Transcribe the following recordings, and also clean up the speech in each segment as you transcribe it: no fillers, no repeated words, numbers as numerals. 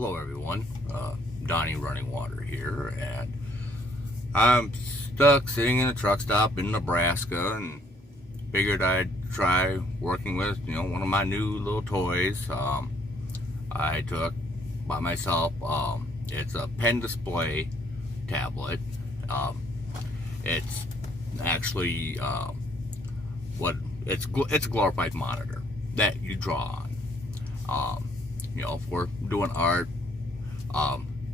Hello everyone, Donnie Running Water here, and I'm stuck sitting in a truck stop in Nebraska and figured I'd try working with, one of my new little toys. I took by myself, it's a pen display tablet. It's actually, it's a glorified monitor that you draw on. If we're doing art,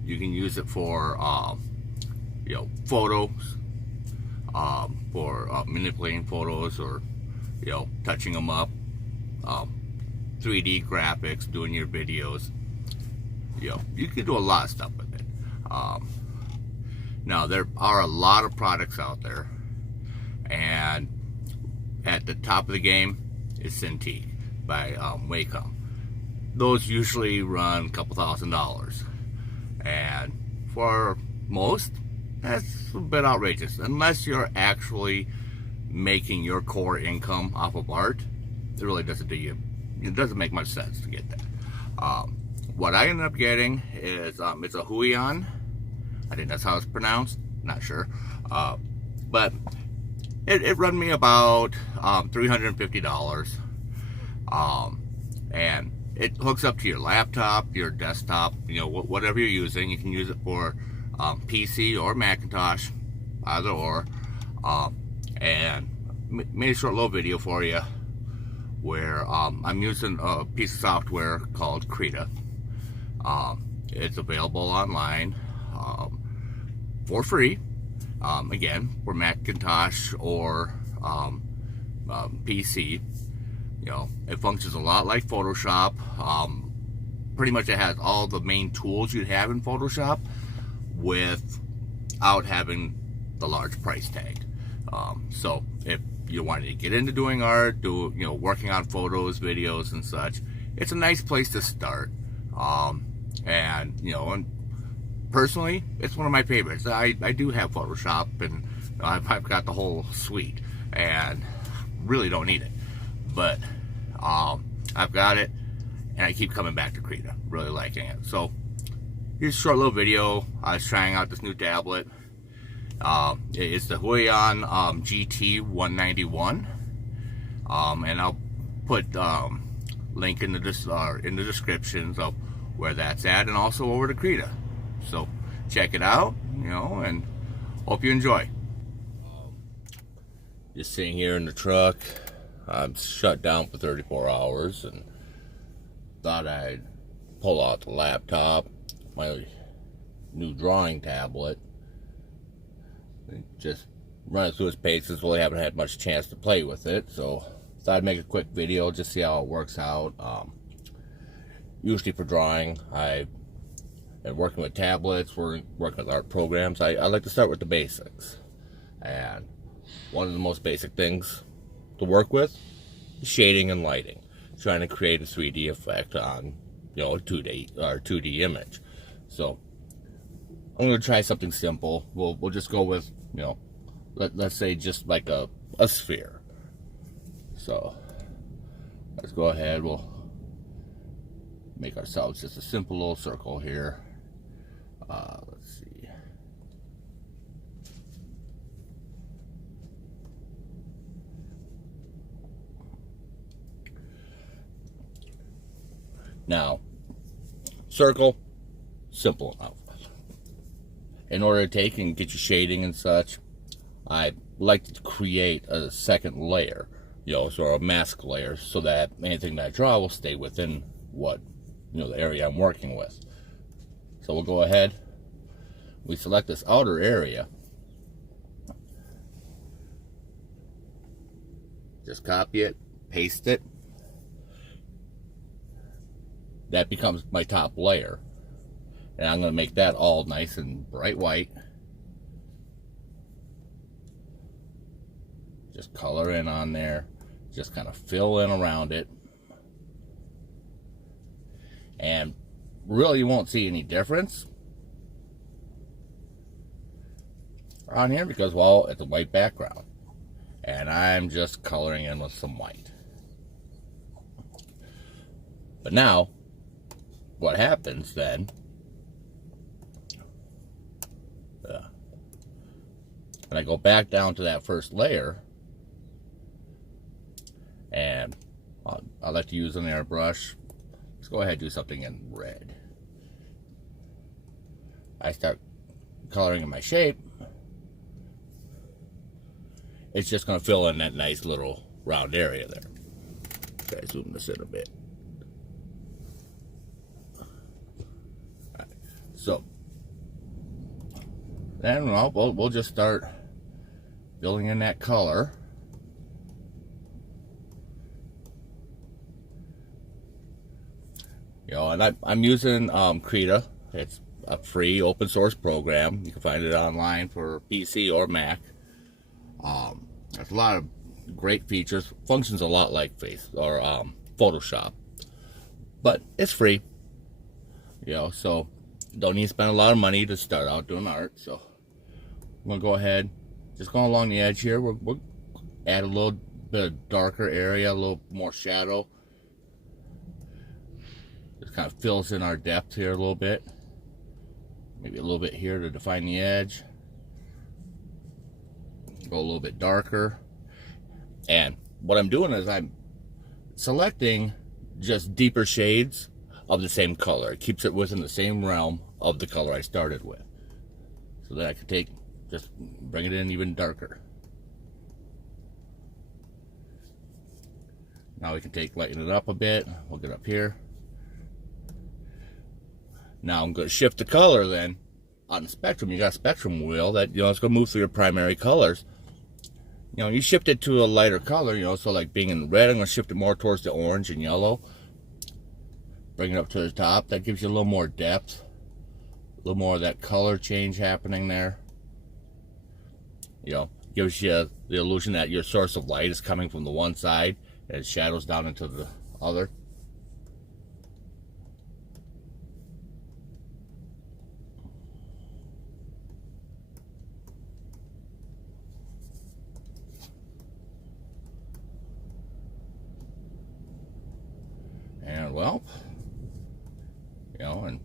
you can use it for, photos, for manipulating photos or, touching them up, 3D graphics, doing your videos. You can do a lot of stuff with it. Now, there are a lot of products out there, and at the top of the game is Cintiq by Wacom. Those usually run a couple $1,000s, and for most, that's a bit outrageous. Unless you're actually making your core income off of art, it really doesn't do you. It doesn't make much sense to get that. What I ended up getting is it's a Huion. I think that's how it's pronounced. Not sure, but it run me about $350, and it hooks up to your laptop, your desktop, whatever you're using. You can use it for PC or Macintosh, either or. And made a short little video for you where I'm using a piece of software called Krita. It's available online for free. Again, for Macintosh or PC. It functions a lot like Photoshop. Pretty much it has all the main tools you'd have in Photoshop without having the large price tag. So if you wanted to get into doing art, working on photos, videos, and such, it's a nice place to start. And personally, it's one of my favorites. I do have Photoshop, and I've got the whole suite, and really don't need it. But I've got it, and I keep coming back to Krita, really liking it. So here's a short little video. I was trying out this new tablet. It's the Huion GT-191, and I'll put link in the descriptions of where that's at, and also over to Krita. So check it out, and hope you enjoy. Just sitting here in the truck. I'm shut down for 34 hours and thought I'd pull out the laptop, my new drawing tablet, and just run it through its paces. Really haven't had much chance to play with it, so thought I'd make a quick video, just see how it works out. Usually for drawing, I've been working with tablets, working with art programs. I like to start with the basics, and one of the most basic things to work with shading and lighting, trying to create a 3D effect on a 2D image. So I'm going to try something simple. We'll just go with let's say just like a sphere. So let's go ahead. We'll make ourselves just a simple little circle here. Let's see. Now, circle, simple enough. In order to take and get your shading and such, I like to create a second layer, sort of a mask layer, so that anything that I draw will stay within what, the area I'm working with. So we'll go ahead, we select this outer area, just copy it, paste it. That becomes my top layer, and I'm going to make that all nice and bright white. Just color in on there, just kind of fill in around it, and really you won't see any difference on here because, well, it's a white background, and I'm just coloring in with some white. But now what happens then, when I go back down to that first layer, and I like to use an airbrush. Let's go ahead and do something in red. I start coloring in my shape. It's just going to fill in that nice little round area there. Try to zoom this in a bit. Right. So then we'll just start filling in that color. You know, and I'm using Krita. It's a free open source program. You can find it online for PC or Mac. There's a lot of great features. Functions a lot like Photoshop, but it's free. You know, so don't need to spend a lot of money to start out doing art. So I'm gonna go ahead, just going along the edge here. We'll add a little bit of darker area, a little more shadow. Just kind of fills in our depth here a little bit. Maybe a little bit here to define the edge. Go a little bit darker. And what I'm doing is I'm selecting just deeper shades of the same color. It keeps it within the same realm of the color I started with. So that I can just bring it in even darker. Now we can lighten it up a bit. We'll get up here. Now I'm going to shift the color then. On the spectrum, you got a spectrum wheel that, you know, it's going to move through your primary colors. You know, you shift it to a lighter color, you know, so like being in red, I'm going to shift it more towards the orange and yellow. Bring it up to the top. That gives you a little more depth. A little more of that color change happening there. You know, gives you the illusion that your source of light is coming from the one side and it shadows down into the other. And well, you know, and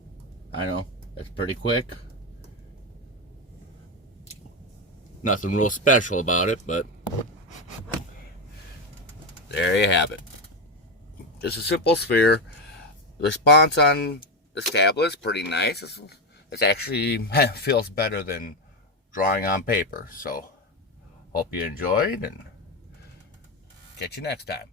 I know it's pretty quick. Nothing real special about it, but there you have it. Just a simple sphere. The response on this tablet is pretty nice. It's actually feels better than drawing on paper. So, hope you enjoyed, and catch you next time.